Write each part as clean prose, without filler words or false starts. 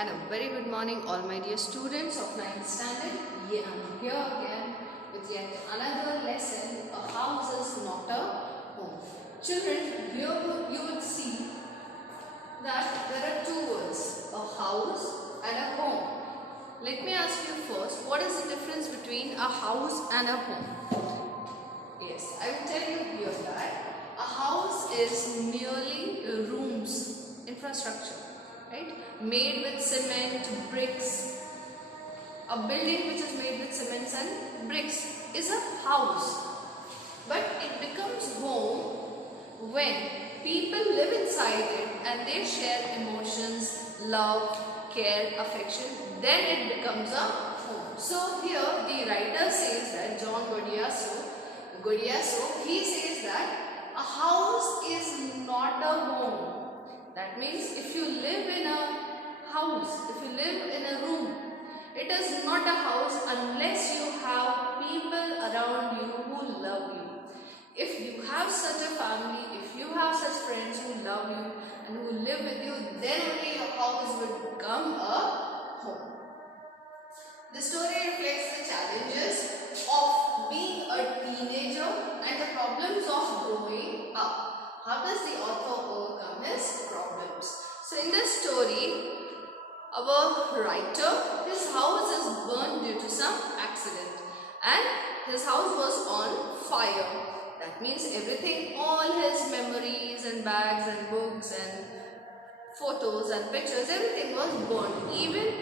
and a very good morning all my dear students of 9th standard. Yeah, I'm here again with yet another lesson. A house is not a home. Children, here you will see that there are two words, a house and a home. Let me ask you first, what is the difference between a house and a home? Yes, I will tell you here that a house is merely rooms, infrastructure, right? Made with cement, bricks. A building which is made with cements and bricks is a house. But it becomes home when people live inside it and they share emotions, love, care, affection. Then it becomes a home. So here the writer says that John Godiaso, he says that a house is not a home. That means if you live in a house, if you live in a room, it is not a house unless you have people around you who love you. If you have such a family, if you have such friends who love you and who live with you, then only your house will become a home. The story reflects the challenges of being a teenager and the problems of growing up. How does the author overcome his problems? So in this story, our writer, his house is burned due to some accident and his house was on fire. That means everything, all his memories and bags and books and photos and pictures, everything was burned. Even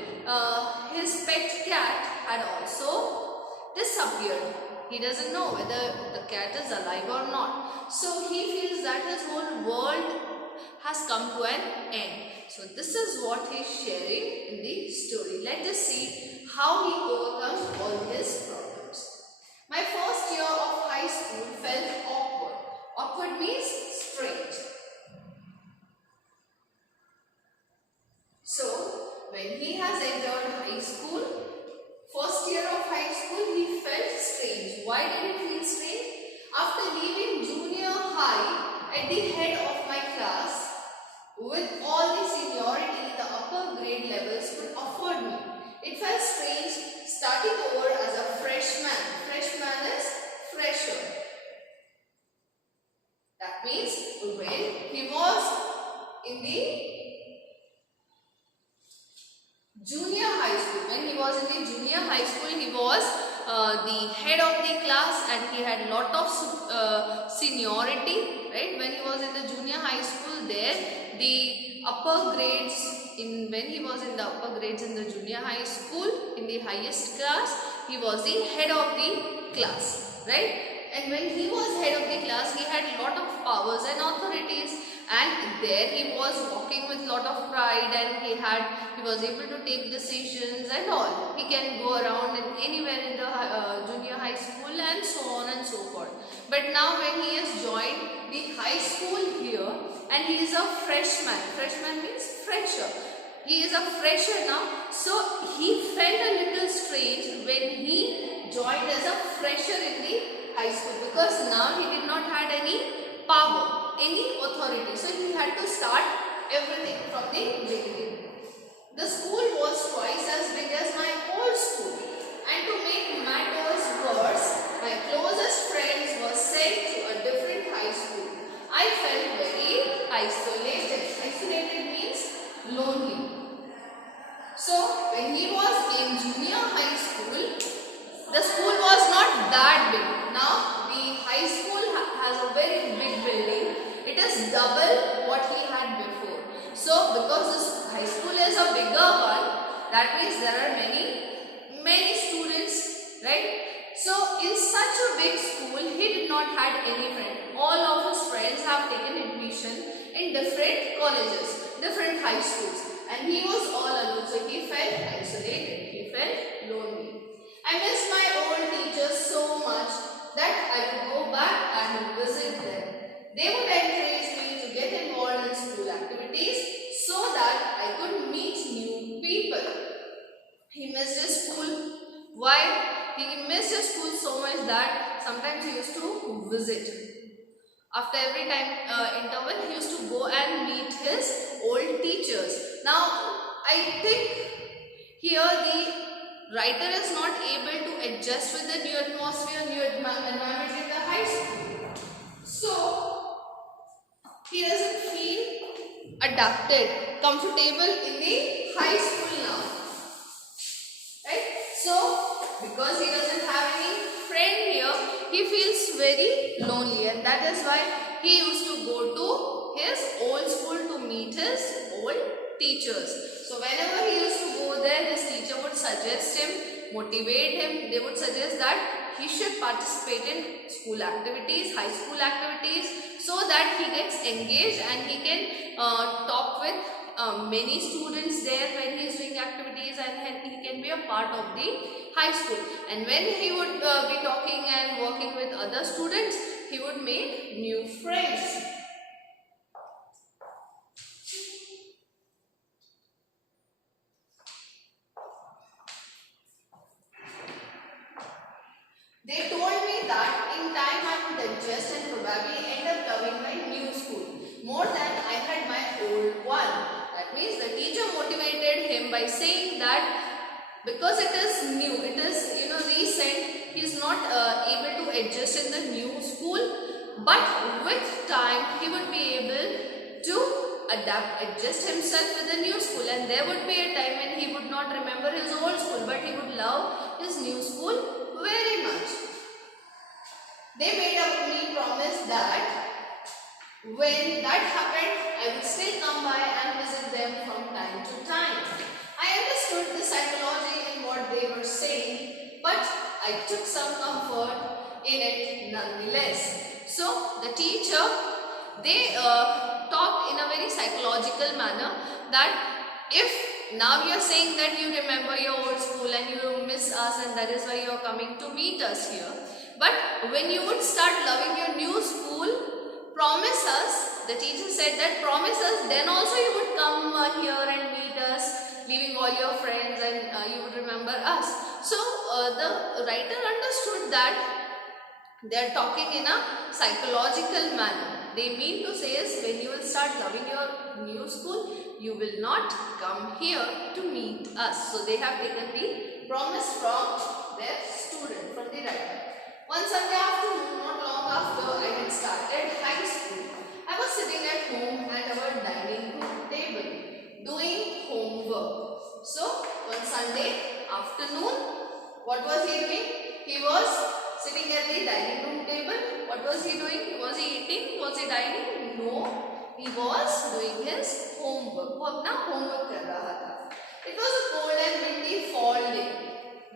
his pet cat had also disappeared. He doesn't know whether the cat is alive or not. So he feels that his whole world has come to an end. So this is what he is sharing in the story. Let us see how he overcomes all his problems. My first year of high school felt awkward. Awkward means strange. So when he has entered high school, first year of high school, he felt strange. Why did he feel strange? After leaving junior high at the head of my class, with all the seniority the upper grade levels could afford me, it felt strange starting over as a freshman. Freshman is fresher. That means when he was in the junior high school, he was the head of the class and he had lot of seniority, right? When he was in the junior high school, there the upper grades, when he was in the upper grades in the junior high school, in the highest class, he was the head of the class, right? And when he was head of the class, he had lot of powers and authorities, and there he was walking with lot of pride, and he was able to take decisions and all. He can go around in anywhere in the junior high school and so on and so forth. But now when he has joined the high school here and he is a freshman. Freshman means fresher. He is a fresher now. So he felt a little strange when he joined as a fresher in the high school, because now he did not had any power, any authority. So he had to start everything from the beginning. The school was twice as big as my old school, and to make matters worse, my closest friends were sent to a different high school. I felt very isolated. Isolated means lonely. So when he was in junior high school, the school was not that big. Now the high school has a very big building. It is double what he had before. So because this high school is a bigger one, that means there are many students, right? So in such a big school, he did not had any friend. All of his friends have taken admission in different colleges, different high schools, and he was all alone. So he felt isolated, he felt lonely. I miss my old teachers so much that I would go back and visit them. They would encourage me to get involved in school activities so that I could meet new people. He missed his school. Why? He missed his school so much that sometimes he used to visit. After every time interval, he used to go and meet his old teachers. Now, I think here the writer is not able to adjust with the new atmosphere, new environment in the high school. So he doesn't feel adapted, comfortable in the high school now. Right? So because he doesn't have any friend here, he feels very lonely, and that is why he used to go to his old school to meet his old teachers. So whenever he used to go there, his teacher would suggest him, motivate him. They would suggest that he should participate in school activities, high school activities, so that he gets engaged and he can talk with many students there when he is doing activities, and he can be a part of the high school. And when he would be talking and working with other students, he would make new friends. They told me that in time I would adjust and probably end up loving my new school more than I had my old one. That means the teacher motivated him by saying that because it is new, it is recent, he is not able to adjust in the new school, but with time he would be able to adjust himself with the new school, and there would be a time when he would not remember his old school, but he would love his new school very much. They made me promise that when that happened, I would still come by and visit them from time to time. I understood the psychology in what they were saying, but I took some comfort in it nonetheless. So the teacher, they talked in a very psychological manner that if now you are saying that you remember your old school and you miss us, and that is why you are coming to meet us here, but when you would start loving your new school, promise us, the teacher said that promise us, then also you would come here and meet us, leaving all your friends, and you would remember us. So the writer understood that they are talking in a psychological manner. They mean to say is when you will start loving your new school, you will not come here to meet us. So they have taken the promise from their student, from the writer. One Sunday afternoon, not long after I had started high school, I was sitting at home at our dining room table doing homework. So one Sunday afternoon, what was he doing? He was sitting at the dining room table. What was he doing? Was he eating? Was he dining? No, he was doing his homework. वो अपना homework कर रहा था. It was a cold and windy fall day.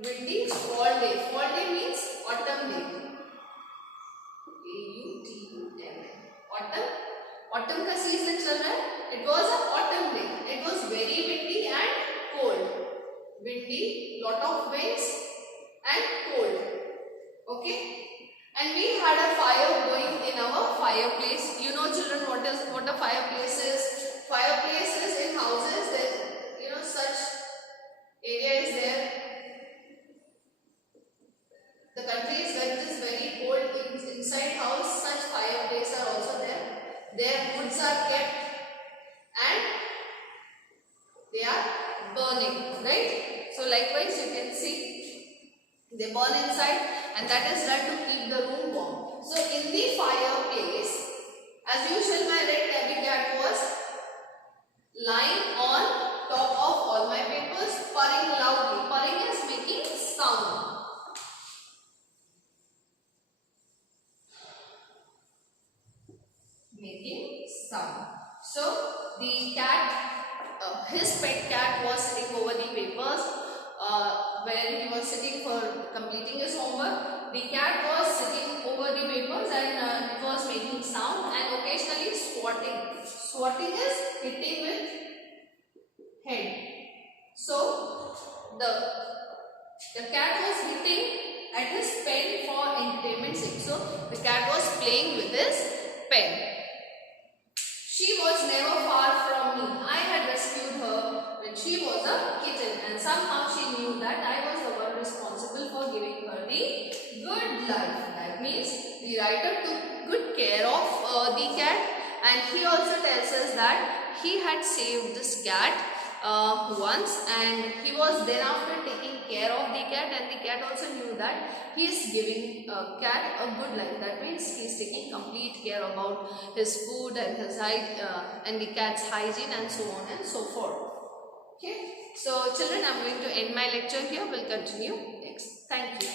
Windy fall day. Fall day means autumn day. A-U-T-U-M. Autumn. Autumn का season चल रहा है. It was an autumn day. It was very windy and cold. Windy, lot of winds and cold. Okay. And we had a fire going in our fireplace. You know, children, what a fireplace is. Fireplaces in houses, that such area is there. The countries where it is very cold, inside house such fireplaces are also there. Their woods are kept and they are burning, right? So likewise you can see they burn inside, and that is done to keep the room warm. So in the fireplace, as usual, my red tabby cat was lying on top of all my papers, purring loudly. Purring is making sound. Making sound. So the cat, his pet cat was sitting over the papers. Where he was sitting for completing his homework, the cat was sitting over the papers and it was making sound and occasionally swatting. Swatting is hitting with head. So the cat was hitting at his pen for entertainment sake. So the cat was playing with his pen. She was never far from me. I had rescued her when she was a kitten, and somehow she knew that I was the one responsible for giving her the good life. That means the writer took good care of the cat, and he also tells us that he had saved this cat once, and he was then after taking care of the cat, and the cat also knew that he is giving cat a good life. That means he is taking complete care about his food and his and the cat's hygiene and so on and so forth. Okay, so children, I am going to end my lecture here. We'll continue next. Thank you.